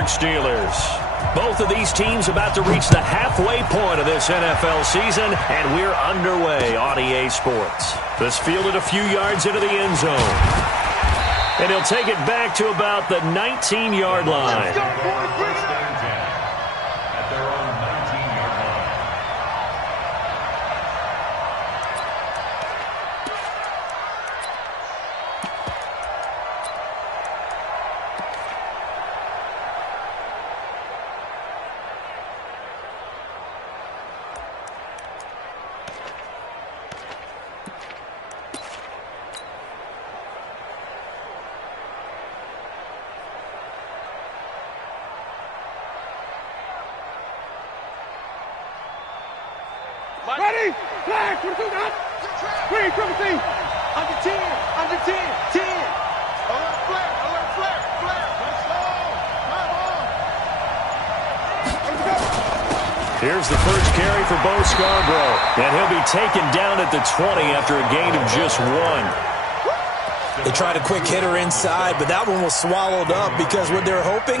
Pittsburgh Steelers. Both of these teams about to reach the halfway point of this NFL season, and we're underway on EA Sports. This fielded a few yards into the end zone. And he'll take it back to about the 19-yard line. Ready? Flag, 22, not. Green, triple T. Under 10, under 10, 10. Alert flare, flare. Let's go. Here's the first carry for Bo Scarborough. And he'll be taken down at the 20 after a gain of just 1. They tried a quick hitter inside, but that one was swallowed up because what they're hoping,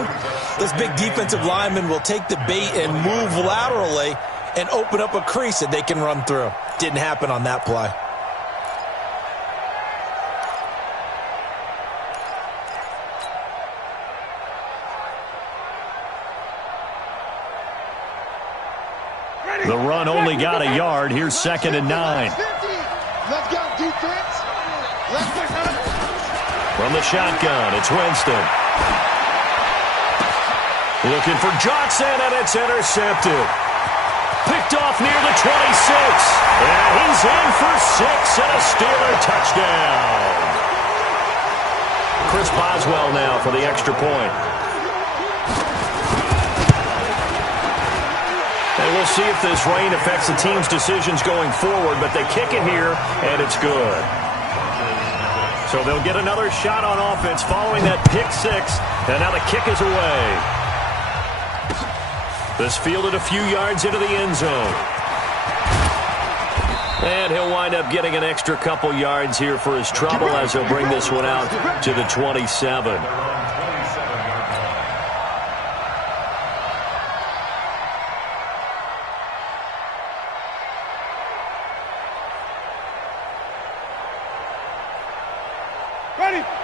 this big defensive lineman will take the bait and move laterally and open up a crease that they can run through. Didn't happen on that play. The run only got a yard. Here's 2nd and 9. Let's go, defense. Let's go. From the shotgun, it's Winston. Looking for Johnson, and it's intercepted. Picked off near the 26. And he's in for 6 and a Steeler touchdown. Chris Boswell now for the extra point. And we'll see if this rain affects the team's decisions going forward, but they kick it here, and it's good. So they'll get another shot on offense following that pick 6, and now the kick is away. This fielded a few yards into the end zone. And he'll wind up getting an extra couple yards here for his trouble as he'll bring this one out to the 27.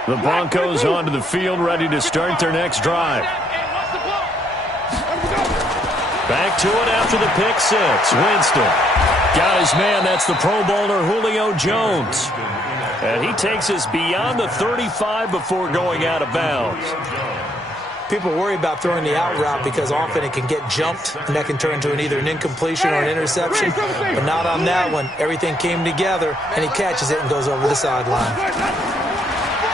The Broncos onto the field, ready to start their next drive. Back to it after the pick 6. Winston got his man. That's the Pro Bowler Julio Jones. And he takes us beyond the 35 before going out of bounds. People worry about throwing the out route because often it can get jumped, and that can turn into either an incompletion or an interception. But not on that one. Everything came together, and he catches it and goes over the sideline.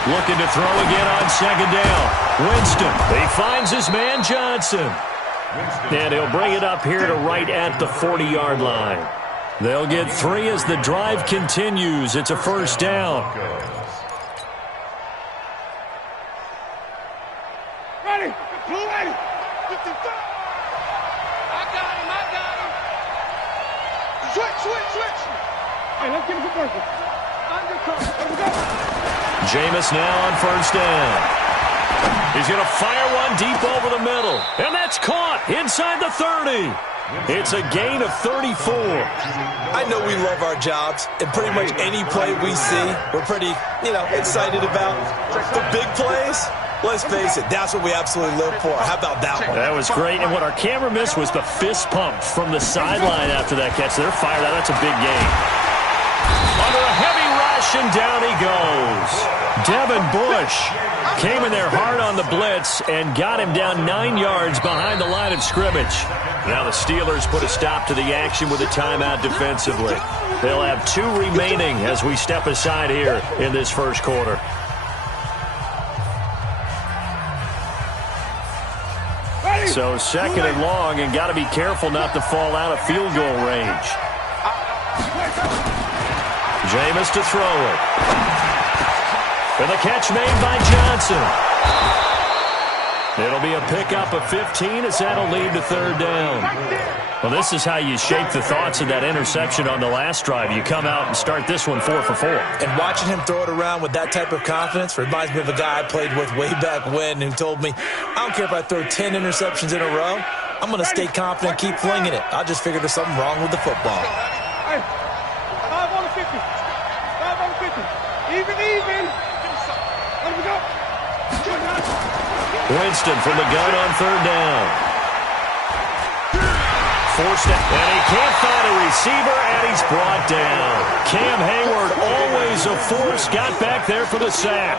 Looking to throw again on 2nd down. Winston, he finds his man Johnson. And he'll bring it up here to right at the 40-yard line. They'll get 3 as the drive continues. It's a first down. Ready? Blue ready. I got him. Switch. Hey, let's get him for first. Undercover. Let him go. Jameis now on first down. He's going to fire one deep over the middle. And that's caught inside the 30. It's a gain of 34. I know we love our jobs, and pretty much any play we see, we're pretty, excited about. The big plays, let's face it, that's what we absolutely live for. How about that one? That was great, and what our camera missed was the fist pump from the sideline after that catch. They're fired out. That's a big gain. Under a heavy rush, and down he goes. Devin Bush came in there hard on the blitz and got him down 9 yards behind the line of scrimmage. Now the Steelers put a stop to the action with a timeout defensively. They'll have 2 remaining as we step aside here in this first quarter. So 2nd and long, and got to be careful not to fall out of field goal range. Jameis to throw it. And the catch made by Johnson. It'll be a pickup of 15 as that'll lead to third down. Well, this is how you shape the thoughts of that interception on the last drive. You come out and start this one 4 for 4. And watching him throw it around with that type of confidence reminds me of a guy I played with way back when who told me, I don't care if I throw 10 interceptions in a row, I'm going to stay confident, keep flinging it. I just figured there's something wrong with the football. Hey, 5 on the 50. 5 on the 50. Even. Let me go. Winston from the gun on third down. Forced it, and he can't find a receiver, and he's brought down. Cam Hayward, always a force, got back there for the sack.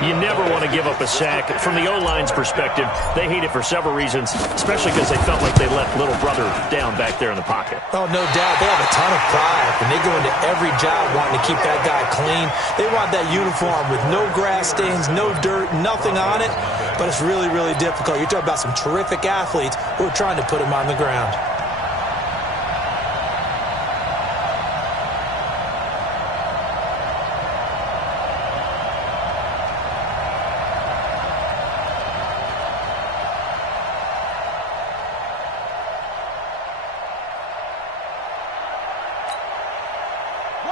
You never want to give up a sack. From the O-line's perspective, they hate it for several reasons, especially because they felt like they left little brother down back there in the pocket. Oh, no doubt. They have a ton of pride. When they go into every job wanting to keep that guy clean, they want that uniform with no grass stains, no dirt, nothing on it. But it's really, really difficult. You're talking about some terrific athletes who are trying to put him on the ground.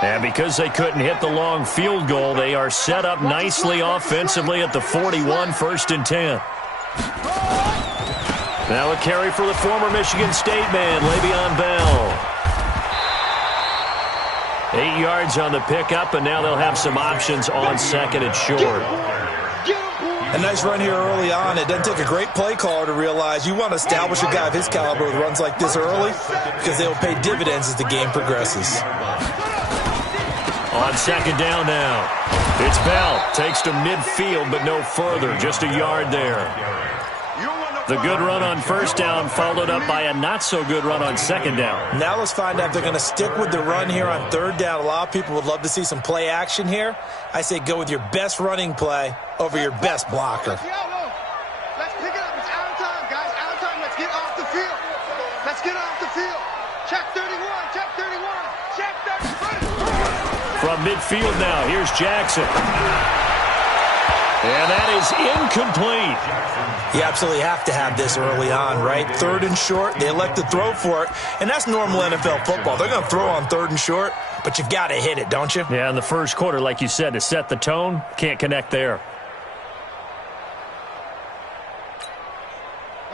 And because they couldn't hit the long field goal, they are set up nicely offensively at the 41, 1st and 10. Now a carry for the former Michigan State man, Le'Veon Bell. 8 yards on the pickup, and now they'll have some options on 2nd and short. A nice run here early on. It doesn't take a great play caller to realize you want to establish a guy of his caliber with runs like this early because they'll pay dividends as the game progresses. On 2nd down now. It's Bell. Takes to midfield, but no further. Just a yard there. The good run on 1st down followed up by a not-so-good run on 2nd down. Now let's find out if they're going to stick with the run here on 3rd down. A lot of people would love to see some play action here. I say go with your best running play over your best blocker. Let's pick it up. It's out of time, guys. Out of time. Let's get off the field. Let's get off the field. Check 31. Check 31. Check 31. From midfield now, here's Jackson. And that is incomplete. You absolutely have to have this early on, right? 3rd and short, they elect to throw for it, and that's normal NFL football. They're going to throw on 3rd and short, but you've got to hit it, don't you? Yeah, in the first quarter, like you said, to set the tone, can't connect there.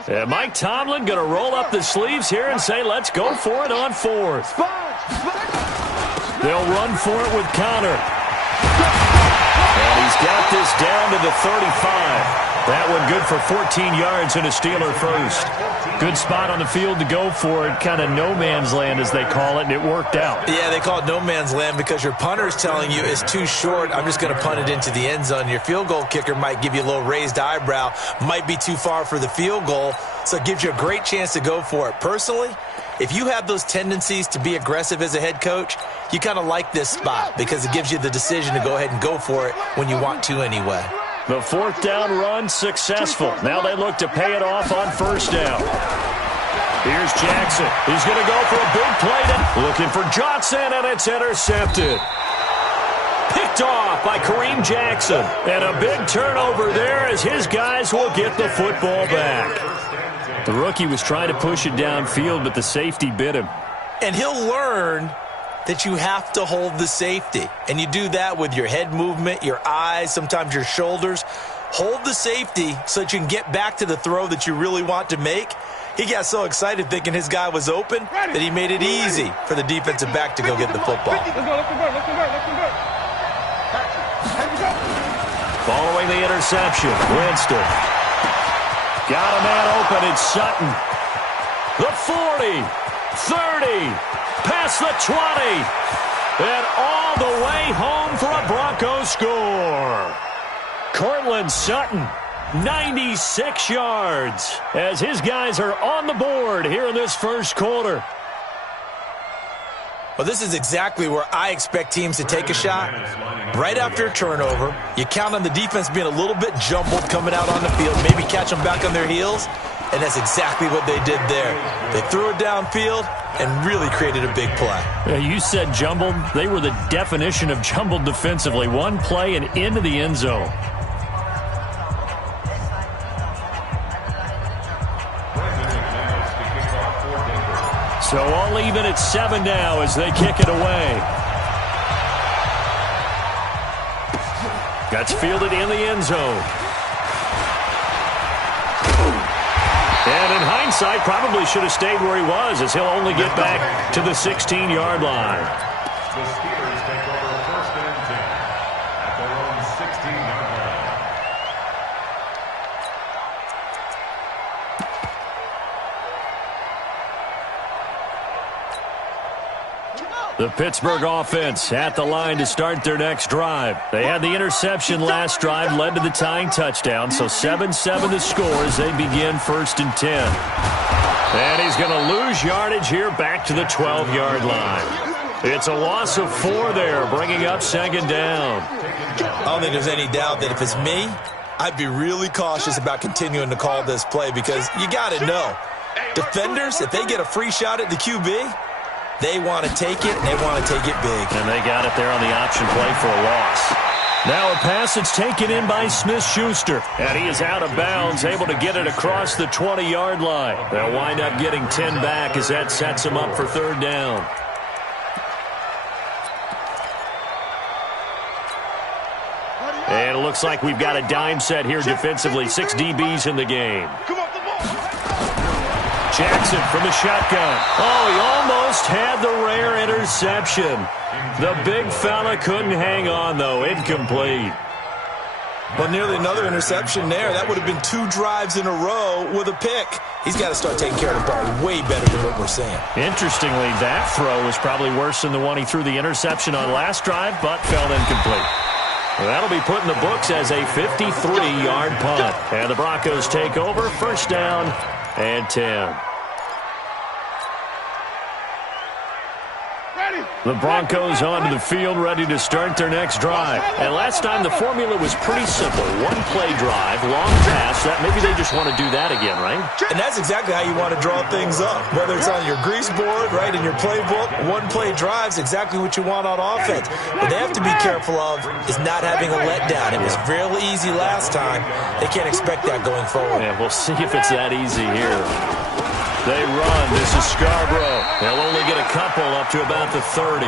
And Mike Tomlin going to roll up the sleeves here and say, let's go for it on 4th. They'll run for it with Connor. And he's got this down to the 35. That one good for 14 yards and a Steeler first. Good spot on the field to go for it. Kind of no man's land, as they call it, and it worked out. Yeah, they call it no man's land because your punter is telling you it's too short. I'm just going to punt it into the end zone. Your field goal kicker might give you a little raised eyebrow. Might be too far for the field goal, so it gives you a great chance to go for it. Personally, if you have those tendencies to be aggressive as a head coach, you kind of like this spot because it gives you the decision to go ahead and go for it when you want to anyway. The 4th down run successful. Now they look to pay it off on 1st down. Here's Jackson. He's going to go for a big play. Looking for Johnson, and it's intercepted. Picked off by Kareem Jackson. And a big turnover there as his guys will get the football back. The rookie was trying to push it downfield, but the safety bit him. And he'll learn that you have to hold the safety. And you do that with your head movement, your eyes, sometimes your shoulders. Hold the safety so that you can get back to the throw that you really want to make. He got so excited thinking his guy was open that he made it easy for the defensive back to go get the football. Following the interception, Winston. Got a man open, it's Sutton. The 40, 30, past the 20, and all the way home for a Broncos score. Cortland Sutton, 96 yards, as his guys are on the board here in this first quarter. Well, this is exactly where I expect teams to take a shot. Right after a turnover, you count on the defense being a little bit jumbled coming out on the field, maybe catch them back on their heels, and that's exactly what they did there. They threw it downfield and really created a big play. Yeah, you said jumbled. They were the definition of jumbled defensively. One play and into the end zone. So all even at 7 now as they kick it away. That's fielded in the end zone. And in hindsight, probably should have stayed where he was, as he'll only get back to the 16-yard line. The Steelers take over 1st and 10 at their own 16-yard line. The Pittsburgh offense at the line to start their next drive. They had the interception last drive, led to the tying touchdown, so 7-7 the score as they begin 1st and 10. And he's going to lose yardage here back to the 12-yard line. It's a loss of 4 there, bringing up 2nd down. I don't think there's any doubt that if it's me, I'd be really cautious about continuing to call this play because you got to know, defenders, if they get a free shot at the QB, they want to take it, and they want to take it big. And they got it there on the option play for a loss. Now a pass that's taken in by Smith-Schuster. And he is out of bounds, able to get it across the 20-yard line. They'll wind up getting 10 back as that sets them up for 3rd down. And it looks like we've got a dime set here defensively. 6 DBs in the game. Jackson from the shotgun. Oh, he almost had the rare interception. The big fella couldn't hang on, though. Incomplete. But nearly another interception there. That would have been 2 drives in a row with a pick. He's got to start taking care of the ball way better than what we're seeing. Interestingly, that throw was probably worse than the one he threw the interception on last drive, but fell incomplete. Well, that'll be put in the books as a 53-yard punt. And the Broncos take over, 1st down and 10. The Broncos onto the field, ready to start their next drive. And last time, the formula was pretty simple. 1-play drive, long pass. That maybe they just want to do that again, right? And that's exactly how you want to draw things up. Whether it's on your grease board, right, in your playbook, 1-play drive's exactly what you want on offense. What they have to be careful of is not having a letdown. It was real easy last time. They can't expect that going forward. Yeah, we'll see if it's that easy here. They run. This is Scarborough. They'll only get a couple up to about the 30.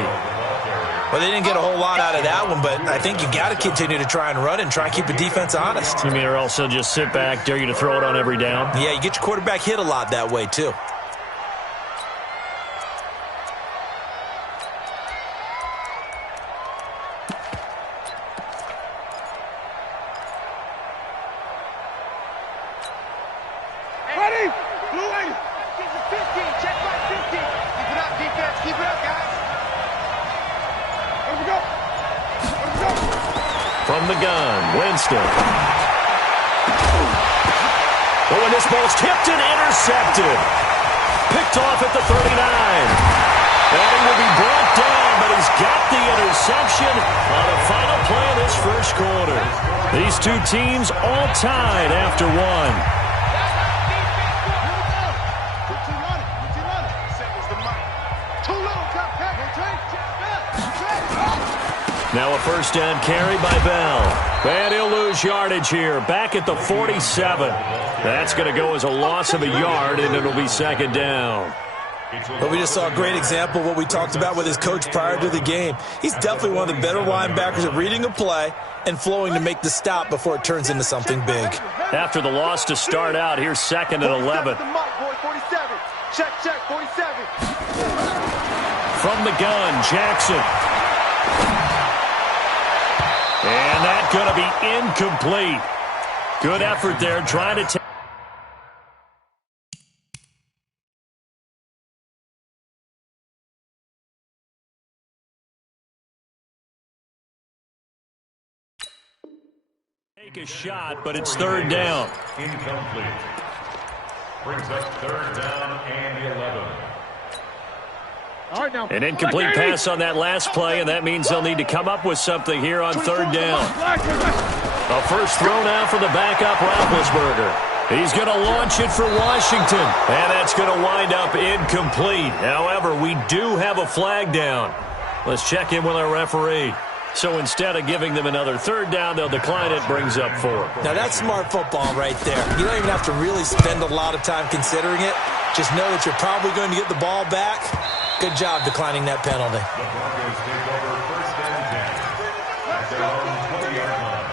Well, they didn't get a whole lot out of that one, but I think you got to continue to try and run and try and keep the defense honest. You mean or also just sit back, dare you to throw it on every down? Yeah, you get your quarterback hit a lot that way, too. Ready? Blue 80. Get the 15. Check back 15. Keep it up, defense. Keep it up, guys. Here we go. Here we go. From the gun, Winston. Oh, and this ball's tipped and intercepted. Picked off at the 39. And he will be brought down, but he's got the interception on the final play of this 1st quarter. These 2 teams all tied after 1. Now a 1st down carry by Bell. And he'll lose yardage here. Back at the 47. That's going to go as a loss of a yard, and it'll be 2nd down. But we just saw a great example of what we talked about with his coach prior to the game. He's definitely one of the better linebackers at reading a play and flowing to make the stop before it turns into something big. After the loss to start out, here's 2nd and 11. Check, 47. From the gun, Jackson. And that's going to be incomplete. Good effort there, trying to take a shot, but it's 3rd down. Incomplete. Brings up 3rd down and 11. All right, now. An incomplete pass on that last play, and that means they'll need to come up with something here on 3rd down. A first throw now for the backup, Roethlisberger. He's going to launch it for Washington, and that's going to wind up incomplete. However, we do have a flag down. Let's check in with our referee. So instead of giving them another 3rd down, they'll decline it, brings up 4. Now that's smart football right there. You don't even have to really spend a lot of time considering it. Just know that you're probably going to get the ball back. Good job declining that penalty. The Broncos take over first and 10 at their own 20-yard line.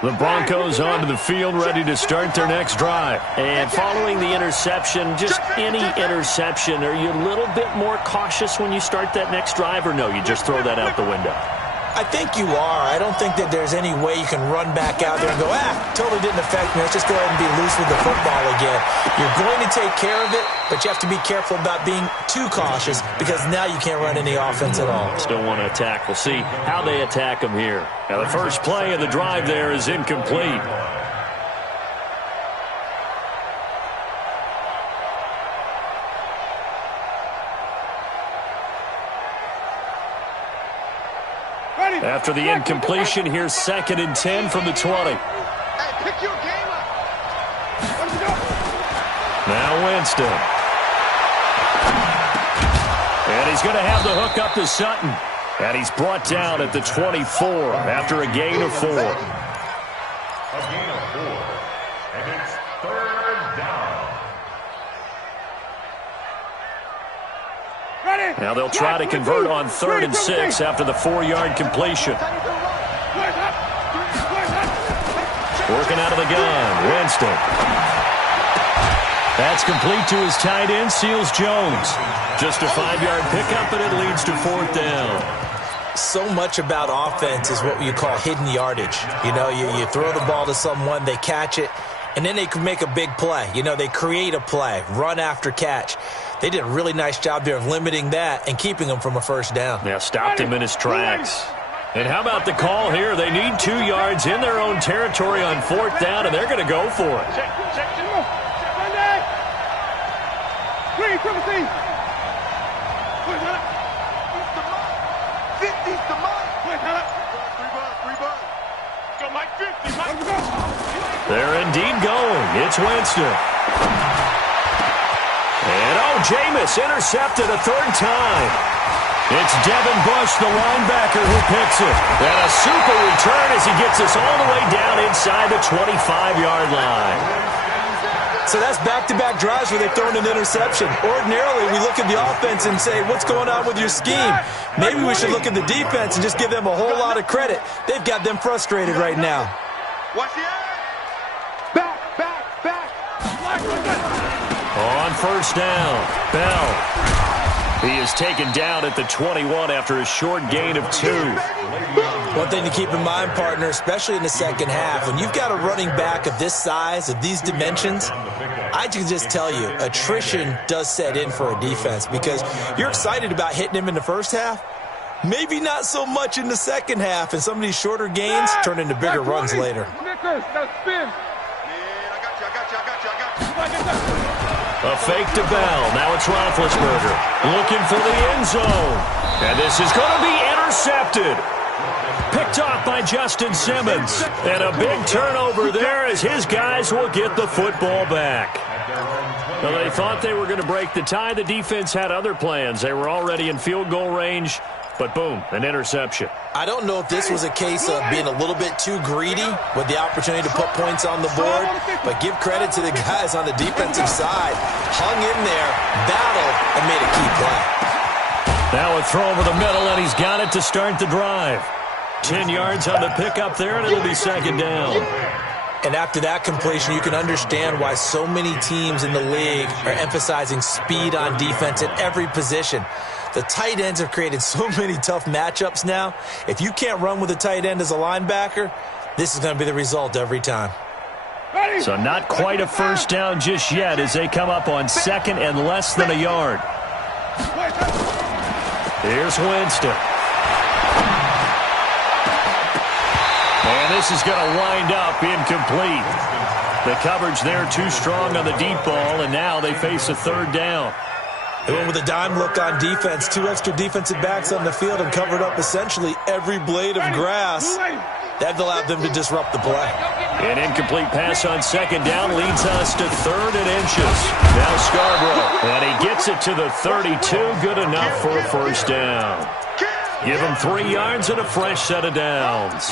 The Broncos onto the field, ready to start their next drive. And following the interception, just any interception, are you a little bit more cautious when you start that next drive, or no, you just throw that out the window? I think you are. I don't think that there's any way you can run back out there and go, totally didn't affect me. Let's just go ahead and be loose with the football again. You're going to take care of it, but you have to be careful about being too cautious because now you can't run any offense at all. Still want to attack. We'll see how they attack them here. Now, the first play of the drive there is incomplete. After the incompletion, here's 2nd and 10 from the 20. Hey, pick your game up. Let's go. Now Winston. And he's going to have the hook up to Sutton. And he's brought down at the 24 after a gain of 4. A gain of 4. And it's 3rd down. Now they'll try to convert on 3rd and 6 after the 4-yard completion. Working out of the gun, Winston. That's complete to his tight end, Seals Jones. Just a 5-yard pickup, and it leads to 4th down. So much about offense is what you call hidden yardage. You know, you throw the ball to someone, they catch it, and then they can make a big play. You know, they create a play, run after catch. They did a really nice job there of limiting that and keeping him from a first down. Yeah, stopped him in his tracks. And how about the call here? They need 2 yards in their own territory on 4th down, and they're going to go for it. Check. Monday. 3, triple C. 50's the mark. 3 bucks. Go, Mike, 50. They're indeed going. It's Winston. And, Jameis intercepted a 3rd time. It's Devin Bush, the linebacker, who picks it. And a super return as he gets us all the way down inside the 25-yard line. So that's back-to-back drives where they've thrown an interception. Ordinarily, we look at the offense and say, what's going on with your scheme? Maybe we should look at the defense and just give them a whole lot of credit. They've got them frustrated right now. Watch the eye. Back. On 1st down, Bell. He is taken down at the 21 after a short gain of 2. One thing to keep in mind, partner, especially in the second half, when you've got a running back of this size, of these dimensions, I can just tell you, attrition does set in for a defense because you're excited about hitting him in the first half. Maybe not so much in the second half, and some of these shorter gains turn into bigger runs later. Snickers, now spin. I got you. A fake to Bell. Now it's Roethlisberger looking for the end zone. And this is going to be intercepted. Picked off by Justin Simmons. And a big turnover there as his guys will get the football back. Well, they thought they were going to break the tie. The defense had other plans. They were already in field goal range. But boom, an interception. I don't know if this was a case of being a little bit too greedy with the opportunity to put points on the board, but give credit to the guys on the defensive side. Hung in there, battled, and made a key play. Now a throw over the middle, and he's got it to start the drive. 10 yards on the pickup there, and it'll be 2nd down. And after that completion, you can understand why so many teams in the league are emphasizing speed on defense at every position. The tight ends have created so many tough matchups now. If you can't run with a tight end as a linebacker, this is going to be the result every time. So not quite a first down just yet as they come up on 2nd and less than a yard. Here's Winston. And this is going to wind up incomplete. The coverage there too strong on the deep ball, and now they face a 3rd down. They went with a dime look on defense, 2 extra defensive backs on the field and covered up essentially every blade of grass. That allowed them to disrupt the play. An incomplete pass on second down leads us to 3rd and inches. Now Scarborough, and he gets it to the 32. Good enough for a first down. Give him 3 yards and a fresh set of downs.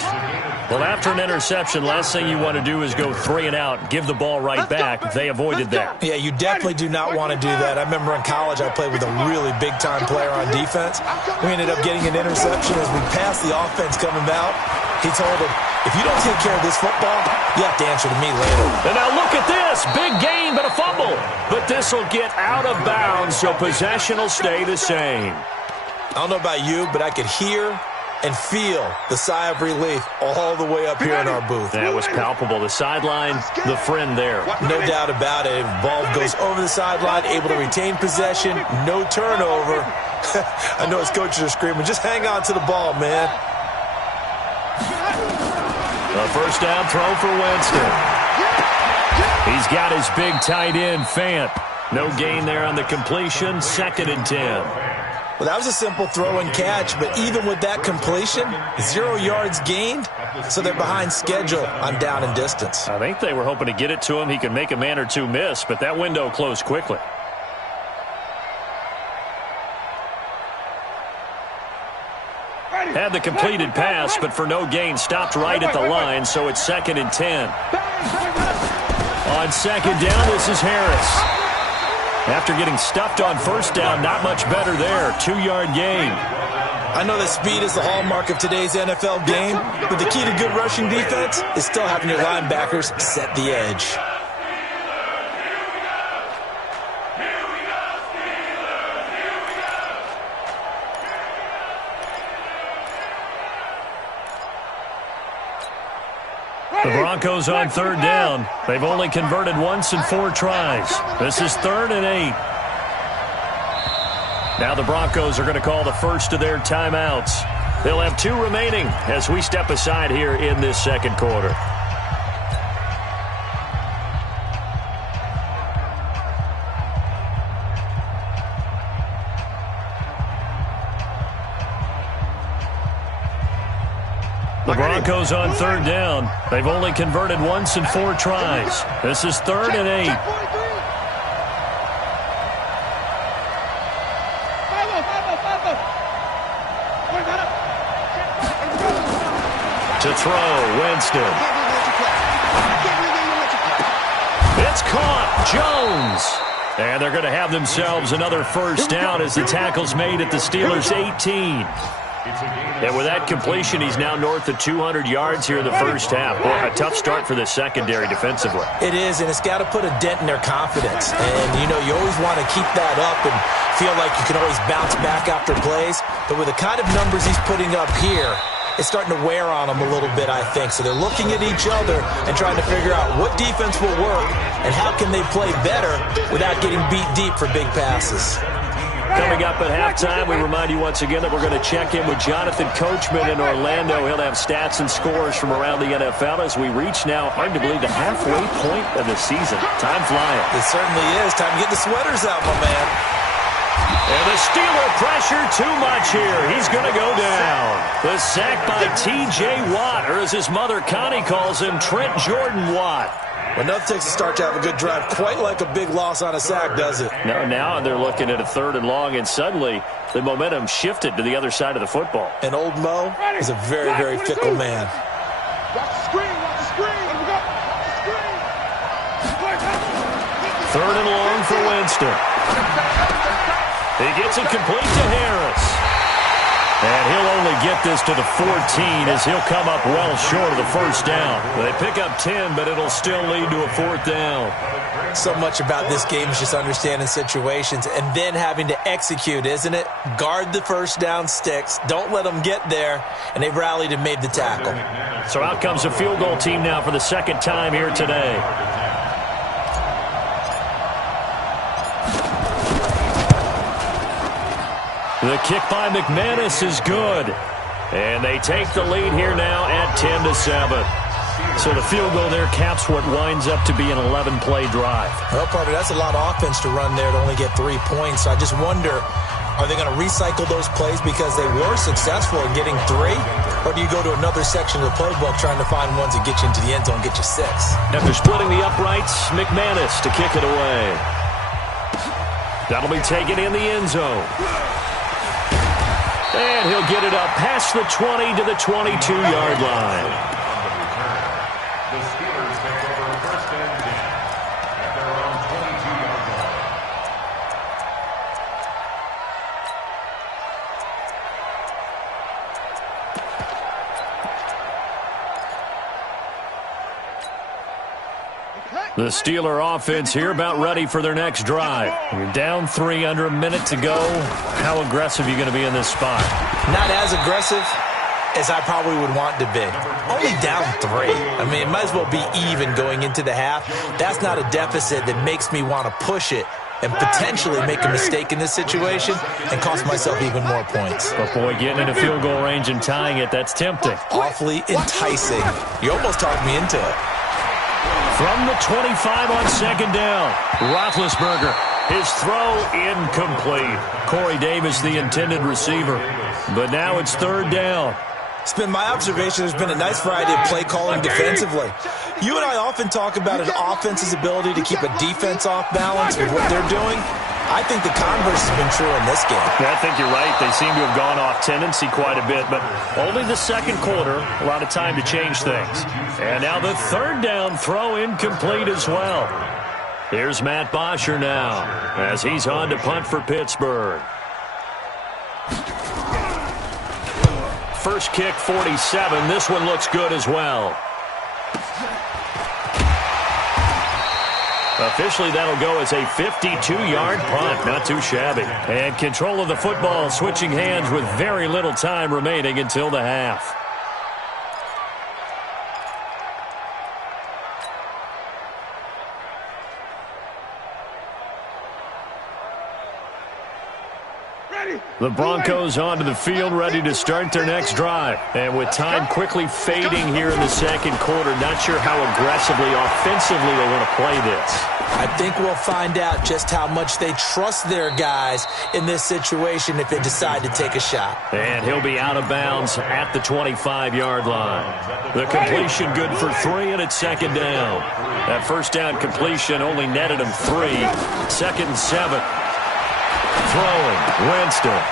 Well, after an interception, last thing you want to do is go 3 and out, give the ball right back. They avoided that. Yeah, you definitely do not want to do that. I remember in college I played with a really big-time player on defense. We ended up getting an interception as we passed the offense coming out. He told him, if you don't take care of this football, you have to answer to me later. And now look at this. Big gain, but a fumble. But this will get out of bounds, so possession will stay the same. I don't know about you, but I could hear and feel the sigh of relief all the way up here in our booth. That was palpable. The sideline, the friend there. No doubt about it. Ball goes over the sideline, able to retain possession, no turnover. I know his coaches are screaming, just hang on to the ball, man. A first down throw for Winston. He's got his big tight end, Fant. No gain there on the completion. 2nd and 10. Well, that was a simple throw and catch, but even with that completion, 0 yards gained, so they're behind schedule on down and distance. I think they were hoping to get it to him. He could make a man or two miss, but that window closed quickly. Had the completed pass, but for no gain, stopped right at the line, so it's 2nd and 10. On 2nd down, this is Harris. After getting stuffed on first down, not much better there. 2-yard gain. I know that speed is the hallmark of today's NFL game, but the key to good rushing defense is still having your linebackers set the edge. The Broncos on 3rd down. They've only converted once in 4 tries. This is 3rd and 8. Now the Broncos are going to call the first of their timeouts. They'll have 2 remaining as we step aside here in this 2nd quarter. The Broncos on 3rd down. They've only converted once in 4 tries. This is 3rd and 8. To throw, Winston. It's caught, Jones. And they're going to have themselves another first down as the tackle's made at the Steelers' 18. And with that completion, he's now north of 200 yards here in the first half. Boy, a tough start for the secondary defensively. It is, and it's got to put a dent in their confidence. And, you know, you always want to keep that up and feel like you can always bounce back after plays. But with the kind of numbers he's putting up here, it's starting to wear on them a little bit, I think. So they're looking at each other and trying to figure out what defense will work and how can they play better without getting beat deep for big passes. Coming up at halftime, we remind you once again that we're going to check in with Jonathan Coachman in Orlando. He'll have stats and scores from around the NFL as we reach now, hard to believe, the halfway point of the season. Time flying. It certainly is. Time to get the sweaters out, my man. And the Steeler pressure too much here. He's going to go down. The sack by T.J. Watt, or as his mother Connie calls him, Trent Jordan Watt. Well, nothing takes a start to have a good drive quite like a big loss on a sack, does it? No, now they're looking at a 3rd and long, and suddenly the momentum shifted to the other side of the football. And old Mo is a very, very fickle man. Watch the screen, watch the screen. Watch the screen. 3rd and long for Winston. He gets it complete to Harris. And he'll only get this to the 14 as he'll come up well short of the first down. They pick up 10, but it'll still lead to a 4th down. So much about this game is just understanding situations and then having to execute, isn't it? Guard the first down sticks. Don't let them get there. And they've rallied and made the tackle. So out comes a field goal team now for the 2nd time here today. The kick by McManus is good. And they take the lead here now at 10-7. So the field goal there caps what winds up to be an 11-play drive. Well, Parker, that's a lot of offense to run there to only get 3 points. I just wonder, Are they going to recycle those plays because they were successful in getting 3? Or do you go to another section of the playbook trying to find ones that get you into the end zone and get you 6? After splitting the uprights, McManus to kick it away. That'll be taken in the end zone. And he'll get it up past the 20 to the 22-yard line. The Steelers take over first and 10 at their own 22-yard line. The Steeler offense here about ready for their next drive. You're down 3, under a minute to go. How aggressive are you going to be in this spot? Not as aggressive as I probably would want to be. Only down 3. I mean, it might as well be even going into the half. That's not a deficit that makes me want to push it and potentially make a mistake in this situation and cost myself even more points. But boy, getting into field goal range and tying it, that's tempting. Awfully enticing. You almost talked me into it. From the 25 on second down, Roethlisberger. His throw incomplete. Corey Davis, the intended receiver. But now it's third down. It's been my observation there's been a nice variety of play calling defensively. You and I often talk about an offense's ability to keep a defense off balance with what they're doing. I think the converse has been true in this game. Yeah, I think you're right. They seem to have gone off tendency quite a bit, but only the second quarter, a lot of time to change things. And now the third down throw incomplete as well. Here's Matt Bosher now as he's on to punt for Pittsburgh. First kick, 47. This one looks good as well. Officially, that'll go as a 52-yard punt. Not too shabby. And control of the football switching hands with very little time remaining until the half. The Broncos onto the field, ready to start their next drive. And with time quickly fading here in the second quarter, not sure how aggressively, offensively they want to play this. I think we'll find out just how much they trust their guys in this situation if they decide to take a shot. And he'll be out of bounds at the 25-yard line. The completion good for 3, and it's second down. That first down completion only netted him 3. Second and 7. Throwing, Winston.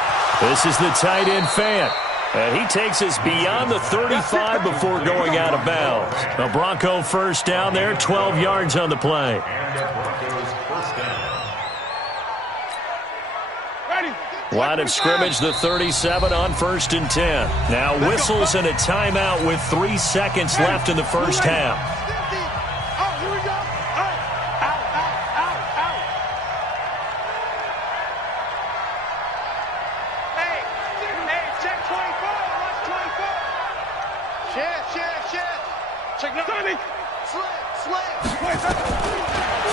This is the tight end Fant. And he takes us beyond the 35 before going out of bounds. A Bronco first down there, 12 yards on the play. Line of scrimmage, the 37 on first and 10. Now whistles and a timeout with 3 seconds left in the first half.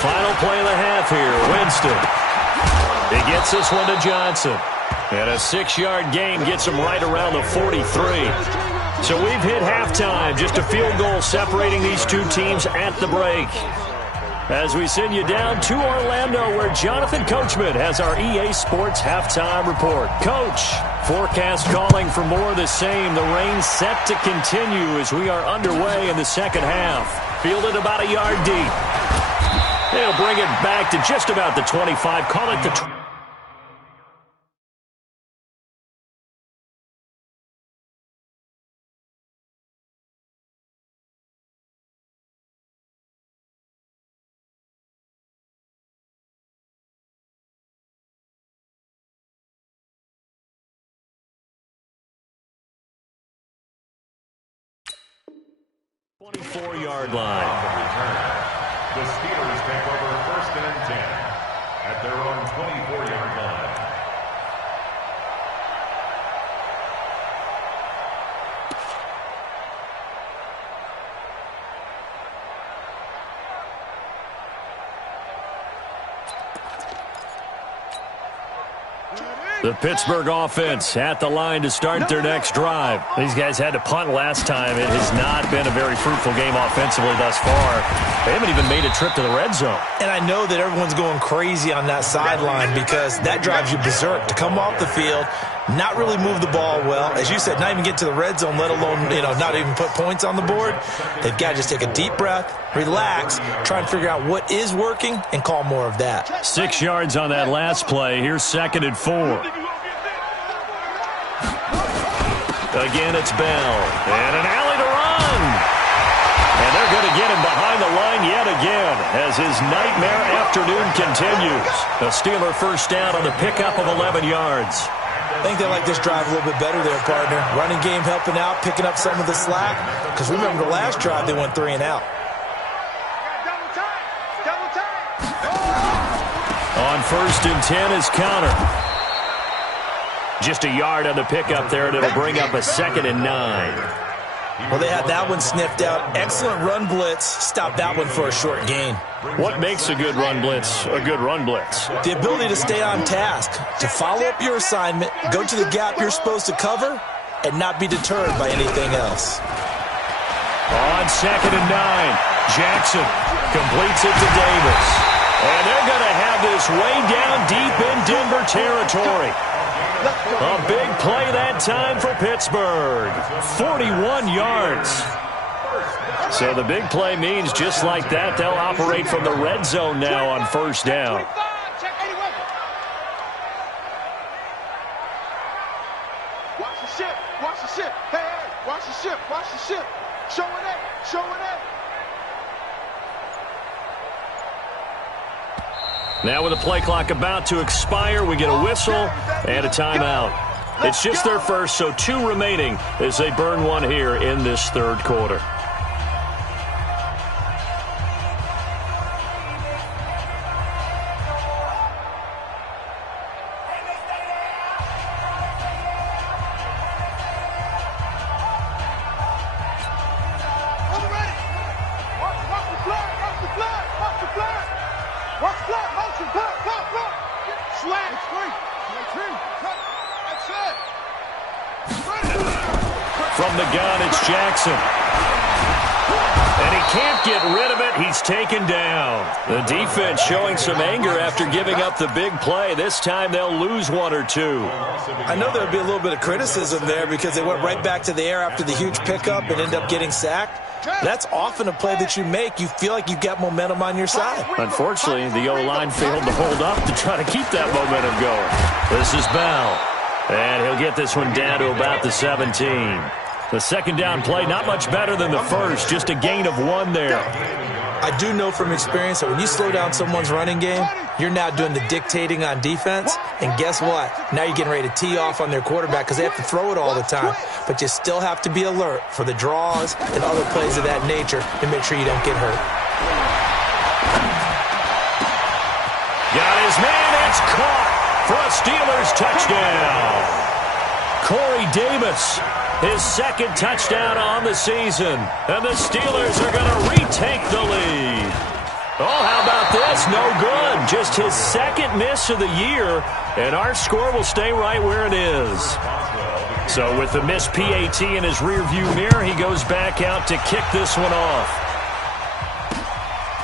Final play of the half here, Winston. He gets this one to Johnson. And a 6-yard gain gets him right around the 43. So we've hit halftime, just a field goal separating these two teams at the break. As we send you down to Orlando, where Jonathan Coachman has our EA Sports halftime report. Coach, forecast calling for more of the same. The rain set to continue as we are underway in the second half. Fielded about a yard deep. They'll bring it back to just about the 25. Call it the 24-yard line. The Steelers take over first and 10 at their own 24-yard line. The Pittsburgh offense at the line to start their next drive. These guys had to punt last time. It has not been a very fruitful game offensively thus far. They haven't even made a trip to the red zone. And I know that everyone's going crazy on that sideline because that drives you berserk to come off the field, not really move the ball well. As you said, not even get to the red zone, let alone, not even put points on the board. They've got to just take a deep breath, relax, try and figure out what is working, and call more of that. 6 yards on that last play. Here's 2nd and 4. Again, it's Bell. And an alley to run. And they're going to get him behind the line yet again as his nightmare afternoon continues. A Steeler first down on the pickup of 11 yards. I think they like this drive a little bit better there, partner. Running game helping out, picking up some of the slack. Because remember, the last drive, they went 3 and out. On 1st and 10 is Counter. Just a yard on the pickup there, and it'll bring up a 2nd and 9. Well, they had that one sniffed out. Excellent run blitz. Stopped that one for a short gain. What makes a good run blitz a good run blitz? The ability to stay on task, to follow up your assignment, go to the gap you're supposed to cover, and not be deterred by anything else. On 2nd and 9, Jackson completes it to Davis. And they're going to have this way down deep in Denver territory. A big play that time for Pittsburgh. 41 yards. So the big play means just like that, they'll operate from the red zone now on 1st down. Watch the ship. Watch the ship. Hey, watch the ship. Watch the ship. Showing it. Showing it. Now with the play clock about to expire, we get a whistle and a timeout. It's just their first, so 2 remaining as they burn one here in this 3rd quarter. From the gun, it's Jackson. And he can't get rid of it. He's taken down. The defense showing some anger after giving up the big play. This time they'll lose 1 or 2. I know there'll be a little bit of criticism there because they went right back to the air after the huge pickup and end up getting sacked. That's often a play that you make. You feel like you've got momentum on your side. Unfortunately, the O-line failed to hold up to try to keep that momentum going. This is Bell. And he'll get this one down to about the 17. The 2nd down play, not much better than the first, just a gain of 1 there. I do know from experience that when you slow down someone's running game, you're now doing the dictating on defense. And guess what? Now you're getting ready to tee off on their quarterback because they have to throw it all the time. But you still have to be alert for the draws and other plays of that nature to make sure you don't get hurt. Got his man, it's caught for a Steelers touchdown. Corey Davis, his 2nd touchdown on the season. And the Steelers are going to retake the lead. Oh, how about this? No good. Just his 2nd miss of the year. And our score will stay right where it is. So with the missed PAT in his rearview mirror, he goes back out to kick this one off.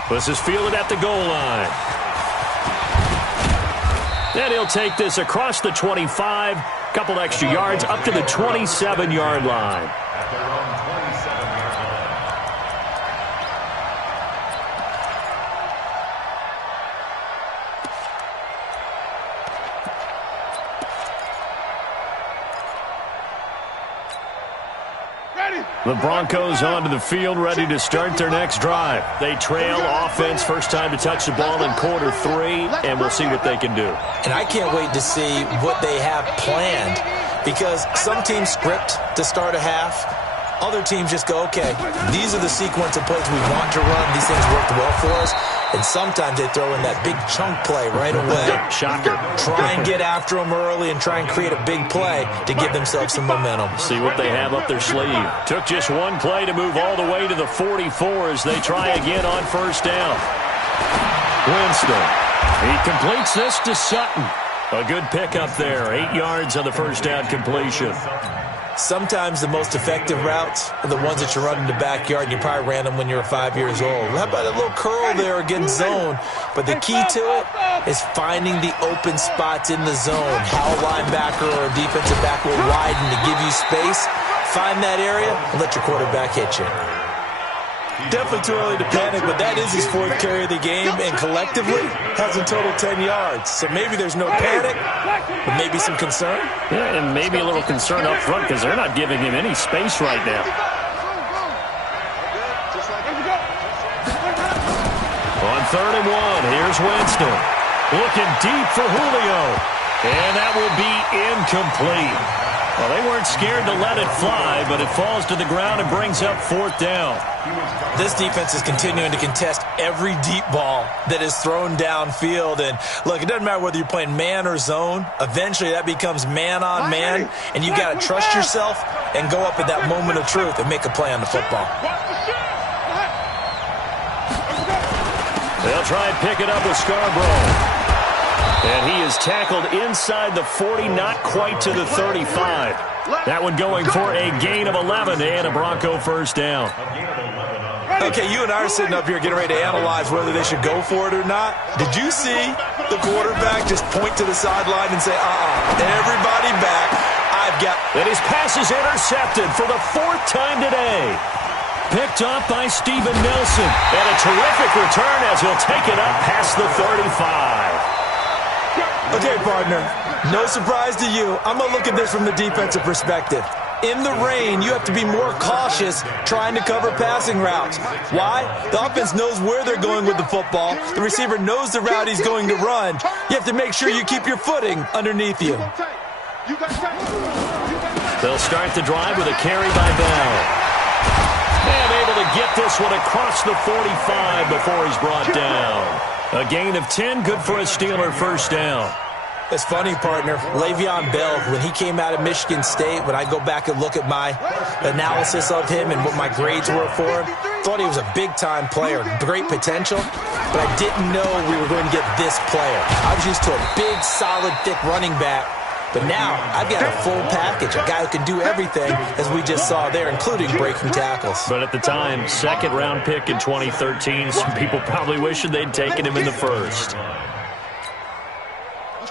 This is fielded at the goal line. And he'll take this across the 25. Couple extra yards up to the 27-yard line. The Broncos onto the field, ready to start their next drive. They trail offense, first time to touch the ball in quarter 3, and we'll see what they can do. And I can't wait to see what they have planned because some teams script to start a half. Other teams just go, okay, these are the sequence of plays we want to run. These things worked well for us. And sometimes they throw in that big chunk play right away. Shocker. Try and get after them early and try and create a big play to give themselves some momentum. See what they have up their sleeve. Took just 1 play to move all the way to the 44 as they try again on 1st down. Winston. He completes this to Sutton. A good pickup there. 8 yards on the first down completion. Sometimes the most effective routes are the ones that you run in the backyard, and you probably ran them when you were 5 years old. How about a little curl there against zone? But the key to it is finding the open spots in the zone. How a linebacker or a defensive back will widen to give you space. Find that area and let your quarterback hit you. Definitely too early to panic, but that is his 4th carry of the game, and collectively has a total 10 yards. So maybe there's no panic, but maybe some concern. Yeah, and maybe a little concern up front because they're not giving him any space right now. On 3rd and 1, here's Winston. Looking deep for Julio. And that will be incomplete. Well, they weren't scared to let it fly, but it falls to the ground and brings up 4th down. This defense is continuing to contest every deep ball that is thrown downfield. And, look, it doesn't matter whether you're playing man or zone. Eventually, that becomes man-on-man, and you got to trust yourself and go up at that moment of truth and make a play on the football. They'll try and pick it up with Scarborough. And he is tackled inside the 40, not quite to the 35. That one going for a gain of 11 and a Bronco first down. Okay, you and I are sitting up here getting ready to analyze whether they should go for it or not. Did you see the quarterback just point to the sideline and say, everybody back, I've got... And his pass is intercepted for the 4th time today. Picked up by Steven Nelson. And a terrific return as he'll take it up past the 35. Okay, partner, no surprise to you. I'm going to look at this from the defensive perspective. In the rain, you have to be more cautious trying to cover passing routes. Why? The offense knows where they're going with the football. The receiver knows the route he's going to run. You have to make sure you keep your footing underneath you. They'll start the drive with a carry by Bell. And able to get this one across the 45 before he's brought down. A gain of 10, good for a Steeler first down. It's funny, partner. Le'Veon Bell, when he came out of Michigan State, when I go back and look at my analysis of him and what my grades were for him, thought he was a big-time player, great potential, but I didn't know we were going to get this player. I was used to a big, solid, thick running back, but now I've got a full package, a guy who can do everything, as we just saw there, including breaking tackles. But at the time, 2nd-round pick in 2013, some people probably wishing they'd taken him in the 1st.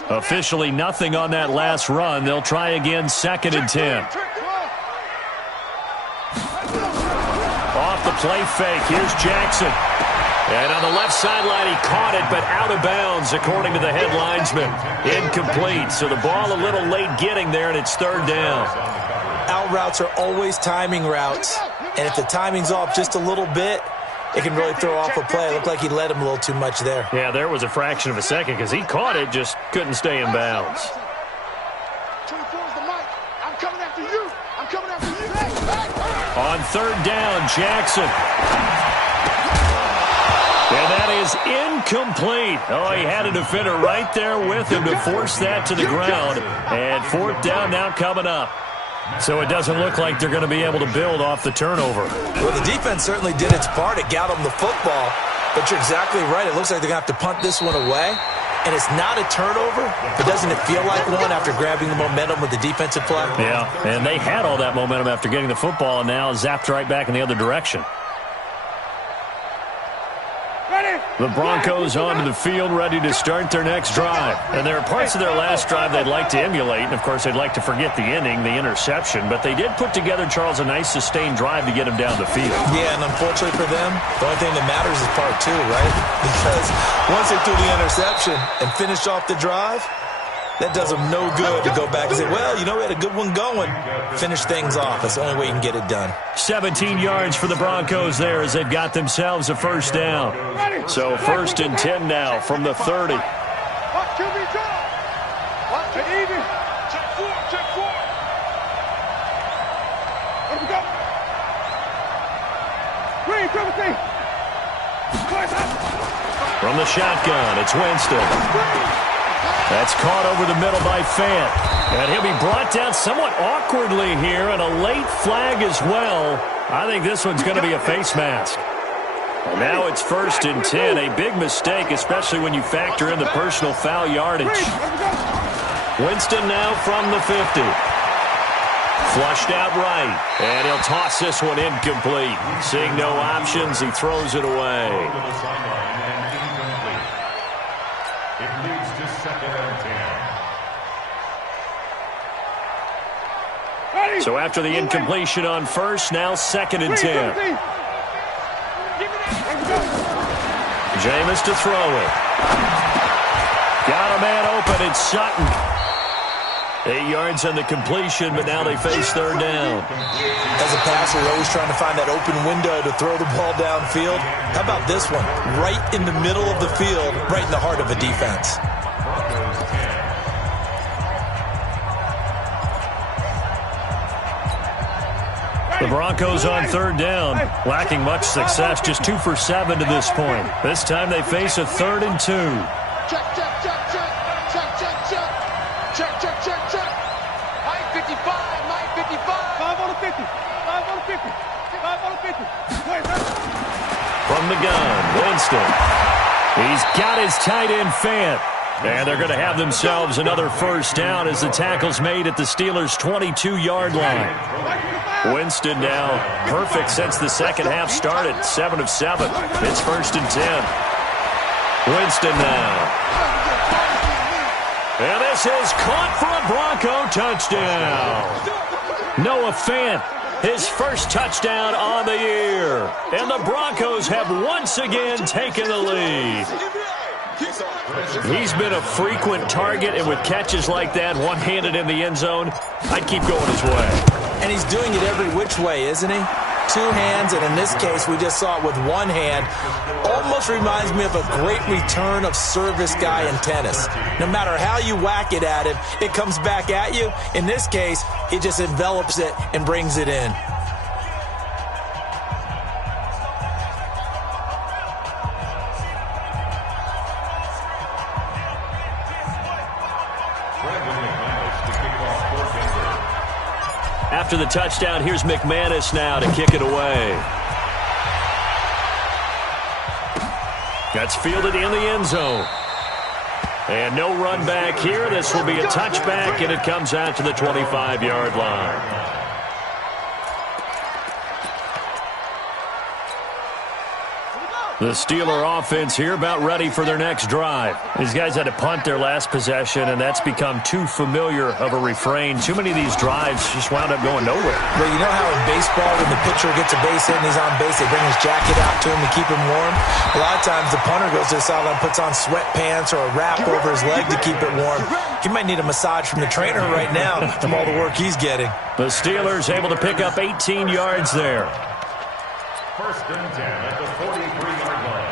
Officially nothing on that last run. They'll try again, 2nd and 10. Off the play fake, here's Jackson. And on the left sideline, he caught it, but out of bounds, according to the head linesman. Incomplete, so the ball a little late getting there, and it's 3rd down. Out routes are always timing routes, and if the timing's off just a little bit, it can really throw off a play. It looked like he led him a little too much there. Yeah, there was a fraction of a second because he caught it, just couldn't stay in bounds. 24's the mic. I'm coming after you. I'm coming after you. On 3rd down, Jackson. And that is incomplete. Oh, he had a defender right there with him to force that to the ground. And 4th down now coming up. So it doesn't look like they're going to be able to build off the turnover. Well, the defense certainly did its part. It got them the football. But you're exactly right. It looks like they're going to have to punt this one away. And it's not a turnover, but doesn't it feel like one after grabbing the momentum with the defensive play? Yeah, and they had all that momentum after getting the football and now zapped right back in the other direction. The Broncos onto the field, ready to start their next drive. And there are parts of their last drive they'd like to emulate. And, of course, they'd like to forget the inning, the interception. But they did put together, Charles, a nice sustained drive to get him down the field. Yeah, and unfortunately for them, the only thing that matters is part 2, right? Because once they threw the interception and finished off the drive, that does them no good to go back and say, well, you know, we had a good one going. Finish things off. That's the only way you can get it done. 17 yards for the Broncos there as they've got themselves a first down. So 1st and 10 now from the 30. Watch QB draw. Watch it even. Check 4. Check 4. Let me go. Green, triple T. From the shotgun, it's Winston. That's caught over the middle by Fant. And he'll be brought down somewhat awkwardly here, and a late flag as well. I think this one's going to be a face mask. And now it's 1st and 10. A big mistake, especially when you factor in the personal foul yardage. Winston now from the 50. Flushed out right, and he'll toss this one incomplete. Seeing no options, he throws it away. To the sideline and incomplete. It leads to 2nd and 10. So after the incompletion on first, now 2nd and 10. Jameis to throw it. Got a man open, it's Sutton. 8 yards on the completion, but now they face 3rd down. As a passer, you're always trying to find that open window to throw the ball downfield. How about this one? Right in the middle of the field, right in the heart of a defense. The Broncos on 3rd down, lacking much success, just 2 for 7 to this point. This time they face a 3rd and 2. Check, check, check, check, check, check, check, check, check, check, check. Mike 55, Mike 55. 5 on the 50, 5 on the 50, 5 on the 50. From the gun, Winston. He's got his tight end Fant. And they're going to have themselves another 1st down as the tackle's made at the Steelers' 22-yard line. Winston now perfect since the second half started, 7 of 7. It's 1st and 10. Winston now. And this is caught for a Bronco touchdown. Noah Fant, his first touchdown on the year. And the Broncos have once again taken the lead. He's been a frequent target, and with catches like that, one-handed in the end zone, I'd keep going his way. And he's doing it every which way, isn't he? 2 hands, and in this case, we just saw it with 1 hand. Almost reminds me of a great return of service guy in tennis. No matter how you whack it at him, it comes back at you. In this case, he just envelops it and brings it in. After the touchdown, here's McManus now to kick it away. That's fielded in the end zone. And no run back here. This will be a touchback, and it comes out to the 25-yard line. The Steeler offense here about ready for their next drive. These guys had to punt their last possession, and that's become too familiar of a refrain. Too many of these drives just wound up going nowhere. Well, you know how in baseball, when the pitcher gets a base hit and he's on base, they bring his jacket out to him to keep him warm? A lot of times the punter goes to the sideline, puts on sweatpants or a wrap over his leg to keep it warm. He might need a massage from the trainer right now from all the work he's getting. The Steelers able to pick up 18 yards there. 1st and 10 at the 43-yard line.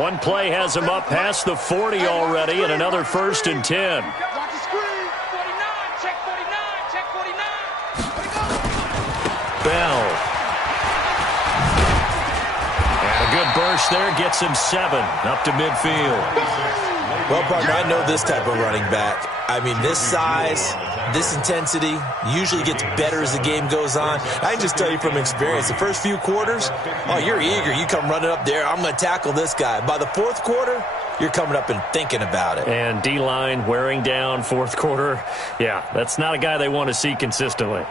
One play has him up past the 40 already, and another 1st and 10. Watch the screen. 49, check 49, check 49. Bell. And a good burst there gets him 7 up to midfield. Well, partner, I know this type of running back. I mean, this size, this intensity usually gets better as the game goes on. I can just tell you from experience, the first few quarters, oh, you're eager. You come running up there, I'm going to tackle this guy. By the 4th quarter, you're coming up and thinking about it. And D-line wearing down 4th quarter. Yeah, that's not a guy they want to see consistently.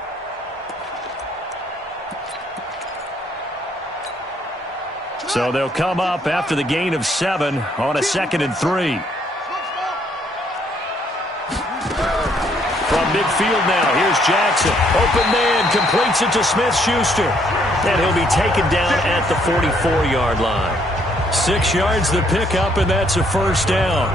So they'll come up after the gain of 7 on a 2nd and 3. From midfield now, here's Jackson. Open man, completes it to Smith-Schuster. And he'll be taken down at the 44-yard line. 6 yards the pickup, and that's a 1st down.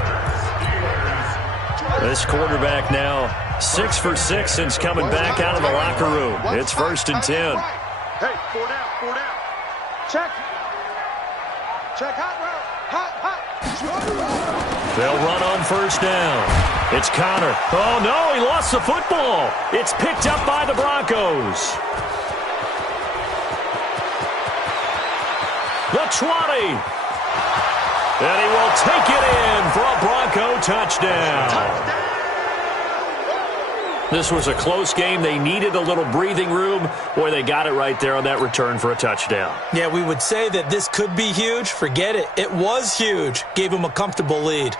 This quarterback now 6 for 6 since coming back out of the locker room. It's 1st and 10. Hey, 4 down, 4 down. Check. Check hot route. Hot. They'll run on 1st down. It's Connor. Oh, no, he lost the football. It's picked up by the Broncos. The 20. And he will take it in for a Bronco touchdown. This was a close game. They needed a little breathing room. Boy, they got it right there on that return for a touchdown. Yeah, we would say that this could be huge. Forget it. It was huge. Gave him a comfortable lead.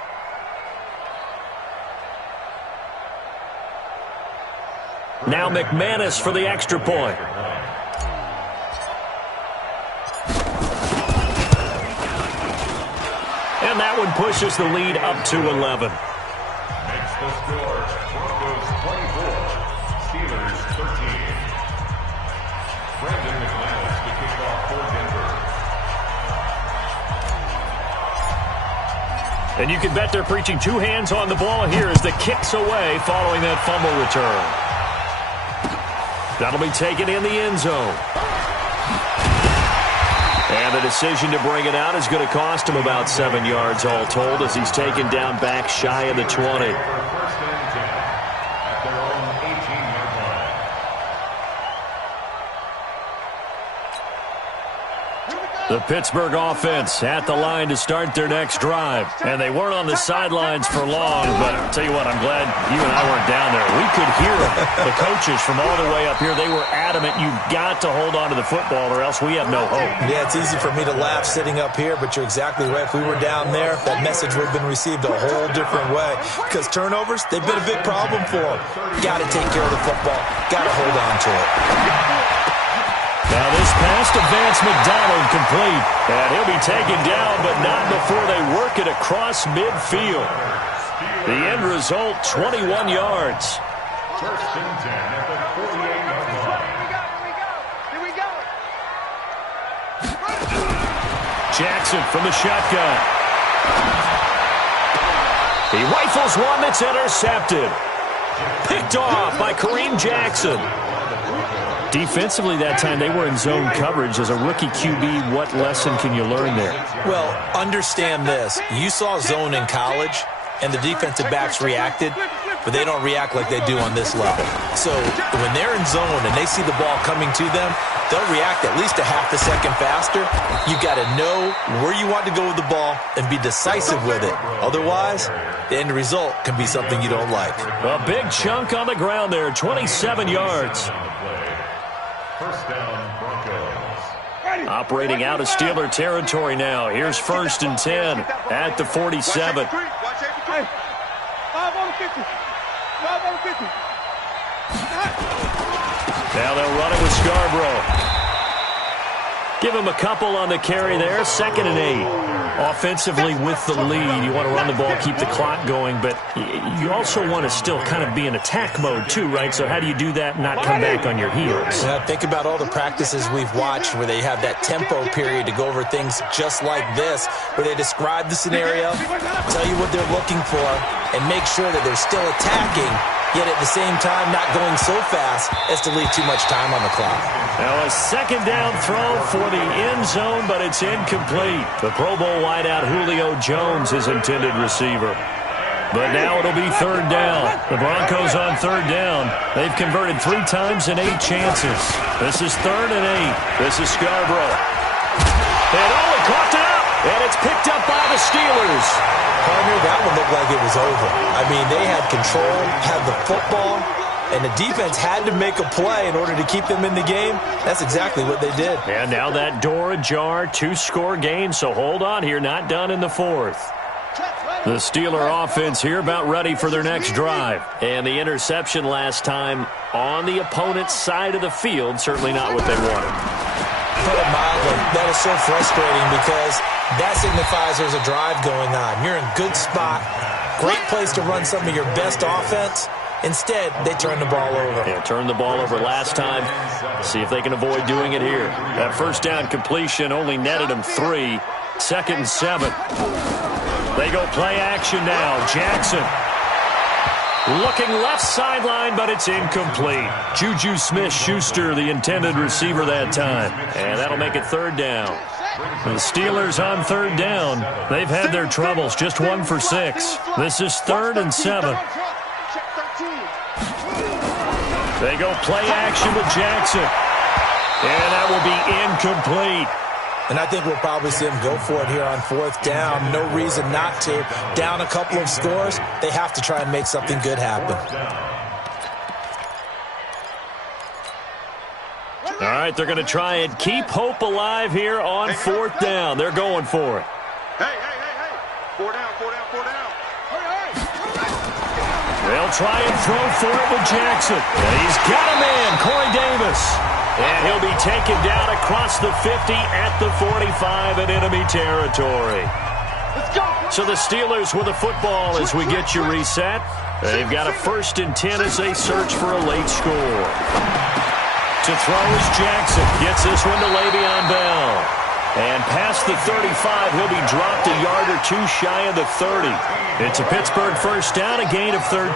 Now McManus for the extra point. And that one pushes the lead up to 11. Makes the score Broncos 24, Steelers 13. Brandon McManus to kick off for Denver. And you can bet they're preaching two hands on the ball here as the kick's away following that fumble return. That'll be taken in the end zone. And the decision to bring it out is going to cost him about 7 yards all told as he's taken down back shy of the 20. First and 10 at their own 18-yard line. The Pittsburgh offense at the line to start their next drive. And they weren't on the sidelines for long, but I'll tell you what, I'm glad you and I weren't down there. We could hear them. The coaches from all the way up here, they were adamant, you've got to hold on to the football or else we have no hope. Yeah, it's easy for me to laugh sitting up here, but you're exactly right. If we were down there, that message would have been received a whole different way. Because turnovers, they've been a big problem for them. Got to take care of the football. Got to hold on to it. Now this pass to Vance McDonald complete. And he'll be taken down, but not before they work it across midfield. The end result, 21 yards. First and 10 at the 48-yard line. Here we go. Jackson from the shotgun. He rifles one that's intercepted. Picked off by Kareem Jackson. Defensively that time, they were in zone coverage. As a rookie QB, what lesson can you learn there? Well, understand this. You saw zone in college, and the defensive backs reacted, but they don't react like they do on this level. So when they're in zone and they see the ball coming to them, they'll react at least a half a second faster. You've got to know where you want to go with the ball and be decisive with it. Otherwise, the end result can be something you don't like. A big chunk on the ground there, 27 yards. First down, Broncos. Operating out of Steeler territory now. Here's first and 10 at the 47. Watch every 5 on the 50. 5 on the 50. Now they'll run it with Scarborough. Give him a couple on the carry there. Second and 8. Offensively with the lead, you want to run the ball, keep the clock going, but you also want to still kind of be in attack mode too, right? So how do you do that and not come back on your heels? Yeah, think about all the practices we've watched where they have that tempo period to go over things just like this, where they describe the scenario, tell you what they're looking for, and make sure that they're still attacking, yet at the same time not going so fast as to leave too much time on the clock. Now a second down throw for the end zone, but it's incomplete. The Pro Bowl wideout Julio Jones, his intended receiver. But now it'll be third down. The Broncos on third down. They've converted 3 times in 8 chances. This is third and 8. This is Scarborough. And he caught it up, and it's picked up by the Steelers. Partner, that one looked like it was over. I mean, they had control, had the football, and the defense had to make a play in order to keep them in the game. That's exactly what they did. And now that door ajar, 2-score game, so hold on here, not done in the 4th. The Steeler offense here about ready for their next drive. And the interception last time on the opponent's side of the field, certainly not what they wanted. Put it mildly, that is so frustrating because that signifies there's a drive going on. You're in a good spot, great place to run some of your best offense. Instead, they turn the ball over. Yeah, turned the ball over last time. See if they can avoid doing it here. That first down completion only netted them 3. Second and 7. They go play action now. Jackson looking left sideline, but it's incomplete. Juju Smith-Schuster, the intended receiver that time. And that'll make it third down. The Steelers on third down. They've had their troubles, just 1 for 6. This is third and 7. They go play action with Jackson. And that will be incomplete. And I think we'll probably see him go for it here on 4th down. No reason not to. Down a couple of scores, they have to try and make something good happen. All right, they're going to try and keep hope alive here on 4th down. They're going for it. Hey. 4 down. They'll try and throw for it with Jackson. And he's got a man, Corey Davis. And he'll be taken down across the 50 at the 45 in enemy territory. So the Steelers with the football as we get you reset. They've got a 1st and 10 as they search for a late score. To throw is Jackson. Gets this one to Le'Veon Bell. And past the 35, he'll be dropped a yard or two shy of the 30. It's a Pittsburgh first down, a gain of 13.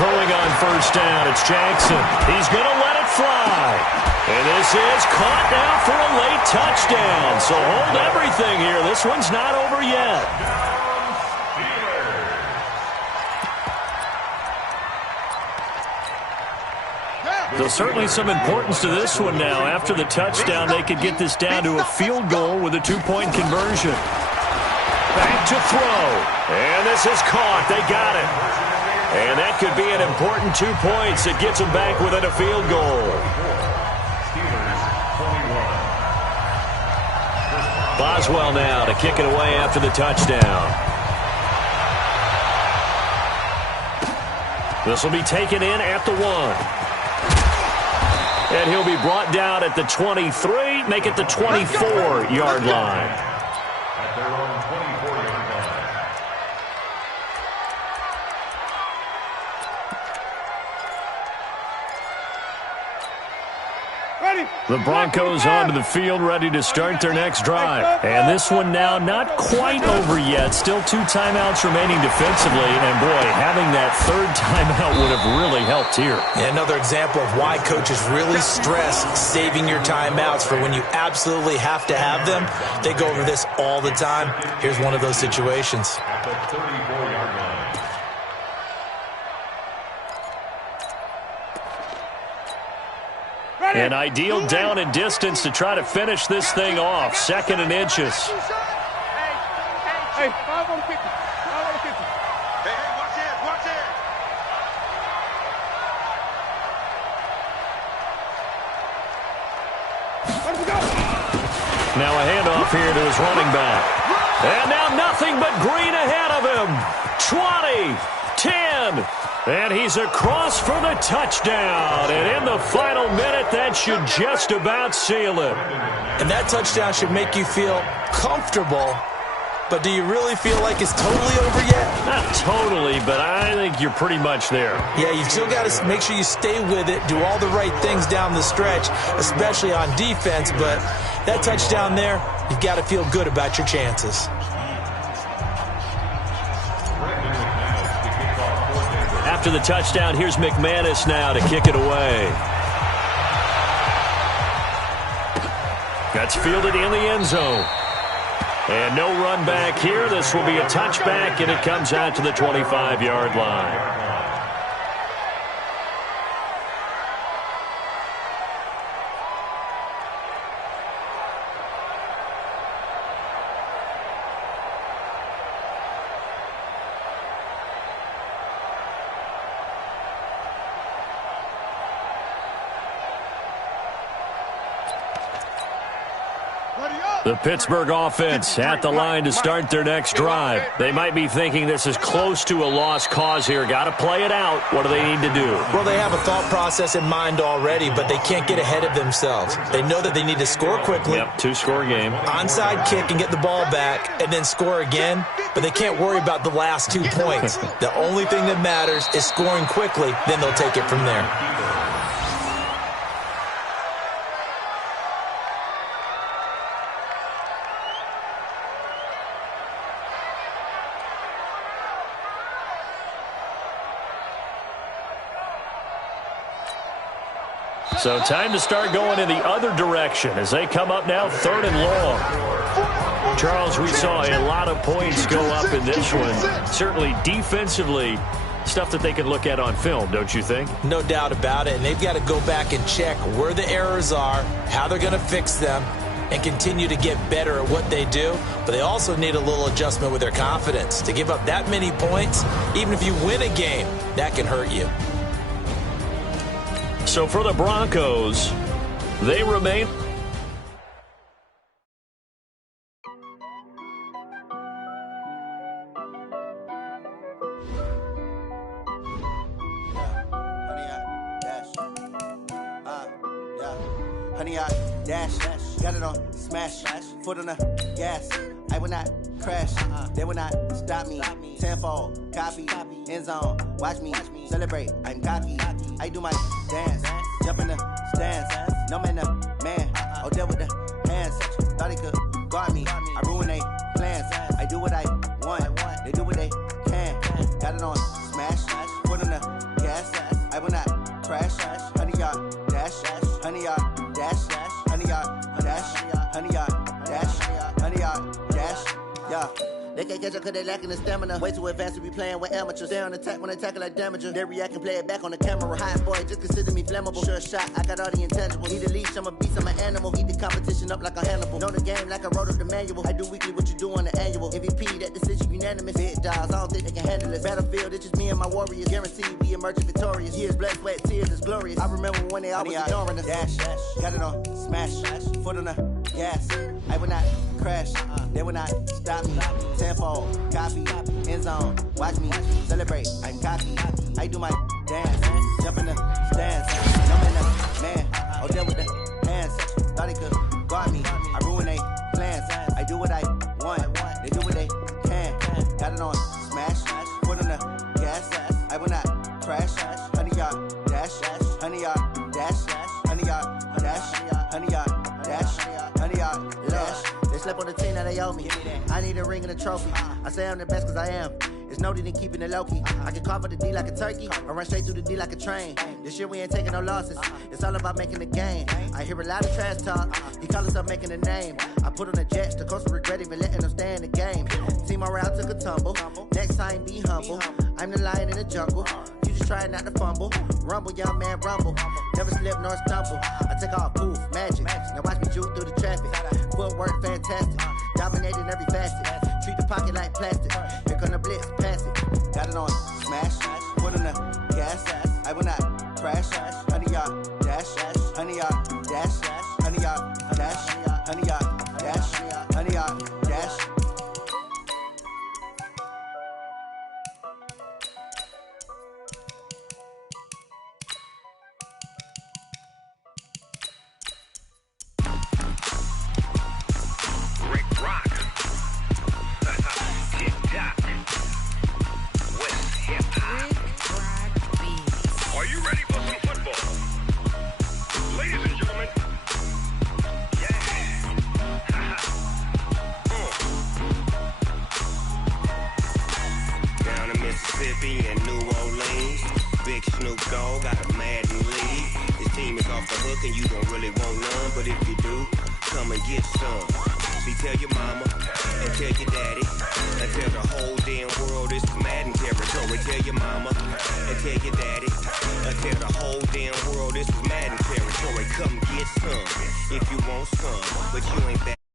Throwing on first down, it's Jackson. He's going to let it fly. And this is caught now for a late touchdown. So hold everything here. This one's not over yet. So certainly some importance to this one now. After the touchdown, they could get this down to a field goal with a 2-point conversion. Back to throw. And this is caught. They got it. And that could be an important 2 points. It gets them back within a field goal. Boswell now to kick it away after the touchdown. This will be taken in at the 1. And he'll be brought down at the 23, make it the 24-yard line. At their own 24-yard line. The Broncos onto the field, ready to start their next drive. And this one now not quite over yet. Still 2 timeouts remaining defensively. And, boy, having that 3rd timeout would have really helped here. Another example of why coaches really stress saving your timeouts for when you absolutely have to have them. They go over this all the time. Here's one of those situations. At the 34-yard line. An ideal down and distance to try to finish this thing off. 2nd and inches. Hey, 5 on 50. 5 on 50. Hey, watch it, watch it. Let him go. Now a handoff here to his running back. And now nothing but green ahead of him. 20, 10. And he's across for the touchdown. And in the final minute, that should just about seal it. And that touchdown should make you feel comfortable. But do you really feel like it's totally over yet? Not totally, but I think you're pretty much there. Yeah, you've still got to make sure you stay with it, do all the right things down the stretch, especially on defense. But that touchdown there, you've got to feel good about your chances. After the touchdown, here's McManus now to kick it away. That's fielded in the end zone. And no run back here. This will be a touchback, and it comes out to the 25-yard line. The Pittsburgh offense at the line to start their next drive. They might be thinking this is close to a lost cause here. Got to play it out. What do they need to do? Well, they have a thought process in mind already, but they can't get ahead of themselves. They know that they need to score quickly. Yep, 2-score game. Onside kick and get the ball back and then score again, but they can't worry about the last 2 points. The only thing that matters is scoring quickly, then they'll take it from there. So time to start going in the other direction as they come up now 3rd and long. Charles, we saw a lot of points go up in this one. Certainly defensively, stuff that they can look at on film, don't you think? No doubt about it. And they've got to go back and check where the errors are, how they're going to fix them, and continue to get better at what they do. But they also need a little adjustment with their confidence. To give up that many points, even if you win a game, that can hurt you. So for the Broncos, they remain. honey, I dash. Got it on smash. Foot on the gas. I will not crash. They will not stop me. Tenfold, copy, end zone. Watch me celebrate. I'm cocky. I do my dance. Jump in the stands. No man, the man. Oh, there with the hands. Thought he could guard me. I ruin they plans. I do what I want. They do what they can. Got it on smash. Foot on the gas. I will not crash. Honey, y'all dash. Honey, y'all dash. Honey, y'all dash. Honey, y'all dash. Honey, y'all dash. Yeah. They can't catch up cause they lacking the stamina. Way too advanced to be playing with amateurs. Stay on attack when they tackle like damager. They react and play it back on the camera. Hot boy, just consider me flammable. Sure shot, I got all the intangibles. Need a leash, I'm a beast, I'm an animal. Eat the competition up like a Hannibal. Know the game like I wrote up the manual. I do weekly what you do on the annual. MVP, that decision unanimous. Big dogs, I don't think they can handle it. Battlefield, it's just me and my warriors. Guaranteed we emerging victorious. Years, blood, sweat, tears, it's glorious. I remember when they always ignoring us. Dash, got it on smash. Foot on the gas. I will not crash. They will not stop me. Tenfold, copy, end zone. Watch me celebrate. I'm cocky. I do my dance. Jump in the stands. No man, the man. Oh, there with the hands. Thought he could guard me. I ruin they plans. I do what I want. They do what they can. Got it on smash. Foot on the gas. I will not crash. Honey, y'all dash. Honey, y'all dash. Honey, y'all dash. Honey, y'all dash. Honey, y'all dash. They slept on the team that they owe me. I need a ring and a trophy. I say I'm the best cause I am. It's no need in keeping it low-key. I can carve up the D like a turkey or run straight through the D like a train. This year we ain't taking no losses. It's all about making the game. I hear a lot of trash talk. He call himself making a name. I put on the Jets. The coach will regret even letting them stay in the game. Team morale took a tumble. Next time be humble. I'm the lion in the jungle. You just try not to fumble. Rumble, young man, rumble. Never slip nor stumble. I take off, poof, magic. Now watch me juke through the traffic. Footwork fantastic. Dominating every facet. Treat the pocket like plastic. Here come the blitz, pass it. Got it on smash. Foot on the gas. I will not crash. Honey, y'all dash. Honey, y'all dash. Honey, y'all dash. Honey, y'all dash. Honey, y'all dash. And New Orleans, Big Snoop Dogg got a Madden lead. His team is off the hook and you don't really want none, but if you do, come and get some. See, tell your mama and tell your daddy and tell the whole damn world it's Madden territory. Tell your mama and tell your daddy and tell the whole damn world it's Madden territory. Come get some if you want some, but you ain't that.